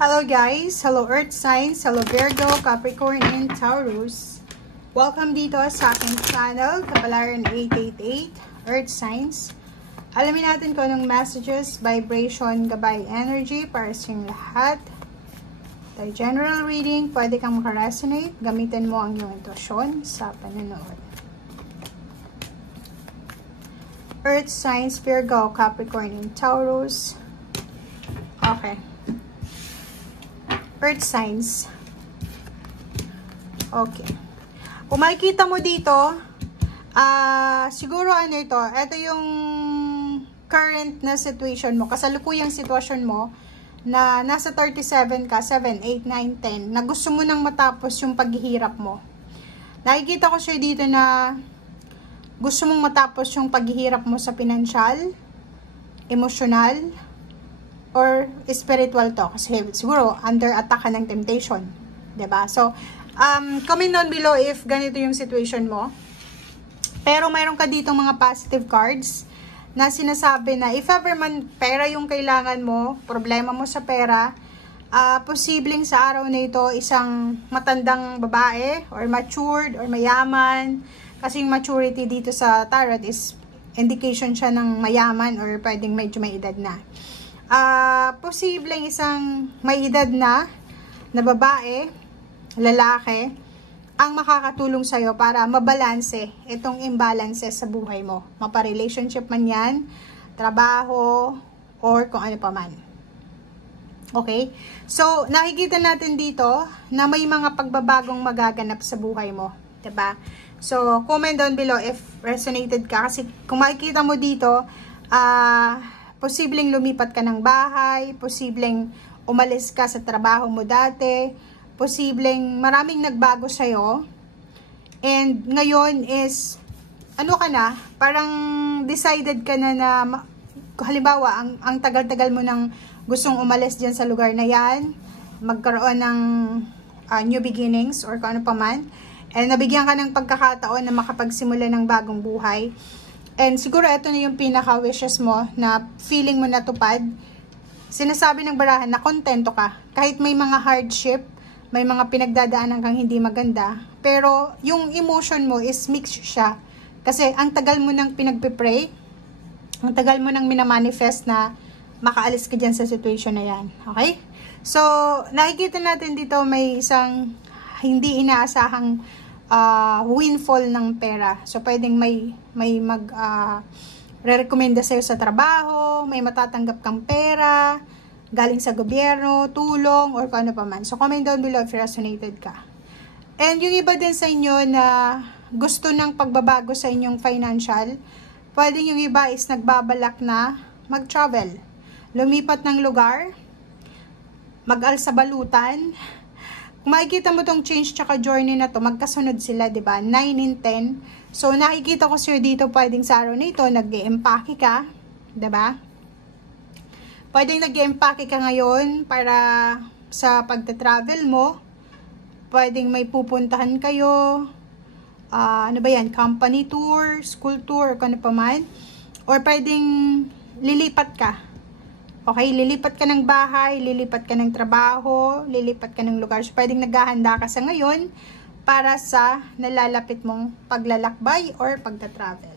Hello guys! Hello Earth Signs! Hello Virgo, Capricorn, and Taurus! Welcome dito sa aking channel, Kapalaran 888, Earth Signs. Alamin natin kung anong messages, vibration, gabay, energy para sa inyong lahat. Tayo general reading, pwede kang makaresonate. Gamitin mo ang iyong intuition sa panonood. Earth Signs, Virgo, Capricorn, and Taurus. Okay. Earth Signs. Okay. Kung makikita mo dito, siguro ano ito yung current na situation mo, kasalukuyang sitwasyon mo, na nasa 37 ka, 7, 8, 9, 10, na gusto mo nang matapos yung paghihirap mo. Nakikita ko siya dito na gusto mong matapos yung paghihirap mo sa pinansyal, emosyonal, or spiritual to. Kasi siguro, under attack ka ng temptation. Diba? So, comment down below if ganito yung situation mo. Pero mayroon ka ditong mga positive cards na sinasabi na if ever man pera yung kailangan mo, problema mo sa pera, posibleng sa araw na ito isang matandang babae or matured or mayaman. Kasi yung maturity dito sa tarot is indication siya ng mayaman or pwedeng medyo may edad na. Posibleng isang may edad na babae, lalaki, ang makakatulong sa'yo para mabalanse itong imbalance sa buhay mo. Mapa-relationship man yan, trabaho, or kung ano pa man. Okay? So, nakikita natin dito na may mga pagbabagong magaganap sa buhay mo. Diba? So, comment down below if resonated ka. Kasi kung makikita mo dito, posibleng lumipat ka ng bahay, posibleng umalis ka sa trabaho mo dati, posibleng maraming nagbago sa'yo, and ngayon is, ano ka na, parang decided ka na halimbawa, ang tagal-tagal mo nang gustong umalis dyan sa lugar na yan, magkaroon ng new beginnings, or kung ano pa man, and nabigyan ka ng pagkakataon na makapagsimula ng bagong buhay. And siguro ito na yung pinaka-wishes mo na feeling mo natupad. Sinasabi ng barahan na kontento ka. Kahit may mga hardship, may mga pinagdadaanan kang hindi maganda. Pero yung emotion mo is mixed siya. Kasi ang tagal mo nang pinagpipray, ang tagal mo nang minamanifest na makaalis ka dyan sa situation na yan. Okay? So, nakikita natin dito may isang hindi inaasahang windfall ng pera. So, pwedeng may re-recommenda sa'yo sa trabaho, may matatanggap kang pera, galing sa gobyerno, tulong, or kung ano pa man. So, comment down below if resonated ka. And yung iba din sa inyo na gusto ng pagbabago sa inyong financial, pwedeng yung iba is nagbabalak na mag-travel. Lumipat ng lugar, mag-alsa balutan. Kung makikita mo tong change tsaka journey na to, magkasunod sila, diba? 9 and 10. So, nakikita ko sir dito, pwedeng sa araw na ito, nag-e-empake ka, diba? Pwedeng nag-e-empake ka ngayon para sa pagta-travel mo. Pwedeng may pupuntahan kayo. Ano ba yan? Company tour, school tour, kung ano pa man. Or pwedeng lilipat ka. Okay, lilipat ka ng bahay, lilipat ka ng trabaho, lilipat ka ng lugar. So, pwedeng naghahanda ka sa ngayon para sa nalalapit mong paglalakbay or pagta-travel.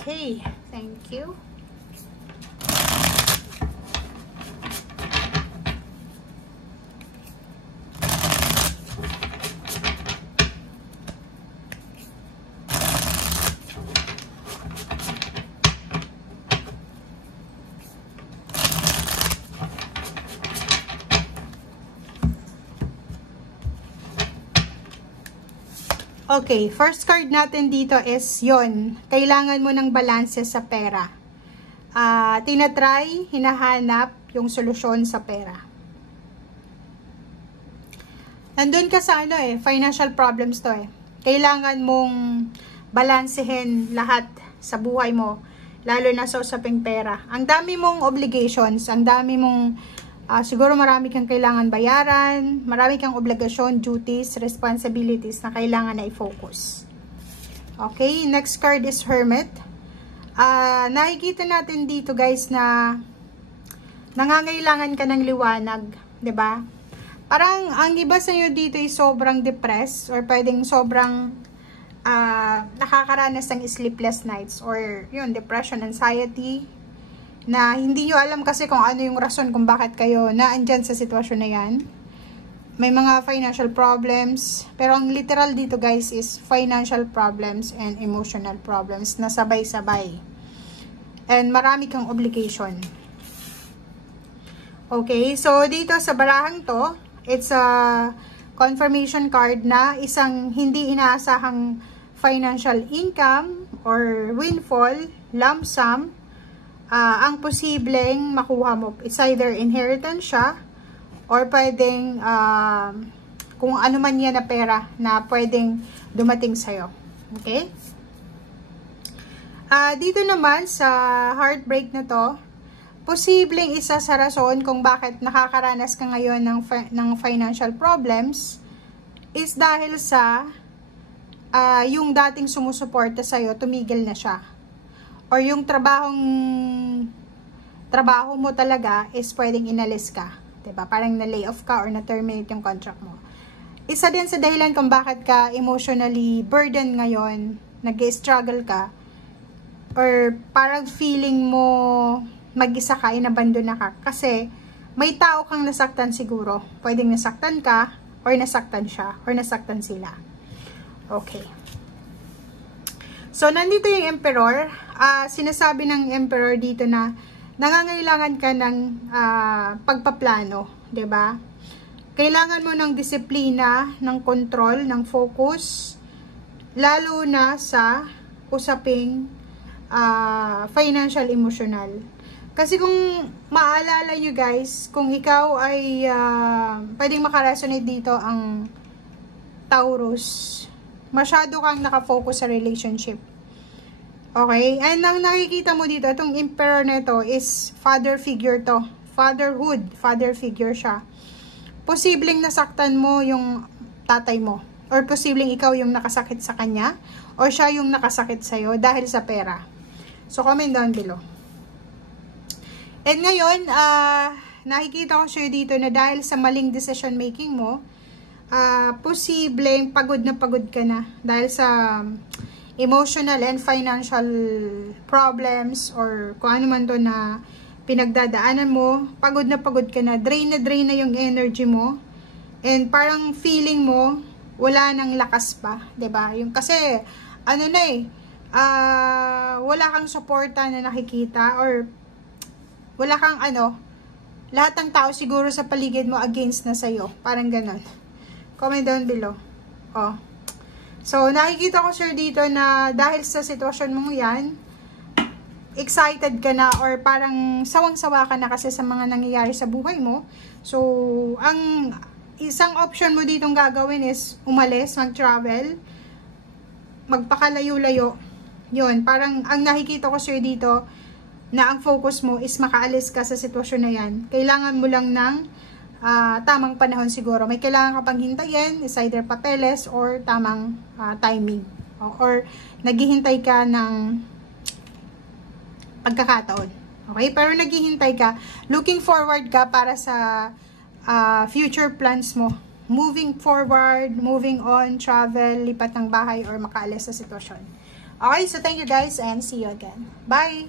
Okay, thank you. Okay, first card natin dito is yon. Kailangan mo ng balanse sa pera. Tinatry, hinahanap yung solusyon sa pera. Nandun ka sa financial problems to Kailangan mong balansehin lahat sa buhay mo, lalo na sa usaping pera. Ang dami mong obligations, ang dami mong siguro marami kang kailangan bayaran, marami kang obligasyon, duties, responsibilities na kailangan na i-focus. Okay, next card is Hermit. Nakikita natin dito guys na nangangailangan ka ng liwanag, 'di ba? Parang ang iba sa inyo dito ay sobrang depressed or pwedeng sobrang nakakaranas ng sleepless nights or yun, depression, anxiety, na hindi nyo alam kasi kung ano yung rason kung bakit kayo naandyan sa sitwasyon na yan. May mga financial problems, pero ang literal dito guys is financial problems and emotional problems na sabay-sabay. And marami kang obligation. Okay, so dito sa barahang to, it's a confirmation card na isang hindi inaasahang financial income or windfall, lump sum, ang posibleng makuha mo. It's either inheritance siya or pwedeng kung ano man yan na pera na pwedeng dumating sa'yo. Okay? Dito naman sa heartbreak na to, posibleng isa sa rason kung bakit nakakaranas ka ngayon ng financial problems is dahil sa yung dating sumusuporta sa'yo, tumigil na siya. Or yung trabaho mo talaga is pwedeng inalis ka. Diba? Parang na-lay off ka or na-terminate yung contract mo. Isa din sa dahilan kung bakit ka emotionally burdened ngayon, nag-struggle ka, or parang feeling mo mag-isa ka, inabandon na ka. Kasi may tao kang nasaktan siguro. Pwedeng nasaktan ka, or nasaktan siya, or nasaktan sila. Okay. So, nandito yung Emperor. Sinasabi ng Emperor dito na nangangailangan ka ng pagpaplano. 'Di ba? Kailangan mo ng disiplina, ng control, ng focus, lalo na sa usaping financial, emotional. Kasi kung maalala nyo guys, kung ikaw ay pwedeng makaresonate dito ang Taurus, masyado kang nakafocus sa relationship. Okay? And ang nakikita mo dito, itong Emperor na ito is father figure to. Fatherhood, father figure siya. Posibleng nasaktan mo yung tatay mo. Or posibleng ikaw yung nakasakit sa kanya. Or siya yung nakasakit sa'yo dahil sa pera. So, comment down below. And ngayon, nakikita ko sa'yo dito na dahil sa maling decision making mo, posibleng pagod na pagod ka na. Dahil sa emotional and financial problems or kung ano man to na pinagdadaanan mo, pagod na drain na yung energy mo. And parang feeling mo, wala nang lakas pa. 'Di ba? Yung kasi, ano na wala kang suporta na nakikita or wala kang lahat ng tao siguro sa paligid mo against na sa'yo. Parang ganon. Comment down below. Oh. So, nakikita ko sir dito na dahil sa sitwasyon mo yan, excited ka na or parang sawang-sawa ka na kasi sa mga nangyayari sa buhay mo. So, ang isang option mo ditong gagawin is umalis, mag-travel, magpakalayo-layo. Yun, parang ang nakikita ko sir dito, na ang focus mo is makaalis ka sa sitwasyon na yan. Kailangan mo lang ng tamang panahon siguro. May kailangan ka pang hintayin, is either papeles or tamang timing. Or naghihintay ka ng pagkakataon. Okay? Pero naghihintay ka, looking forward ka para sa future plans mo. Moving forward, moving on, travel, lipat ng bahay, or makaalis sa sitwasyon. Okay? So, thank you guys and see you again. Bye!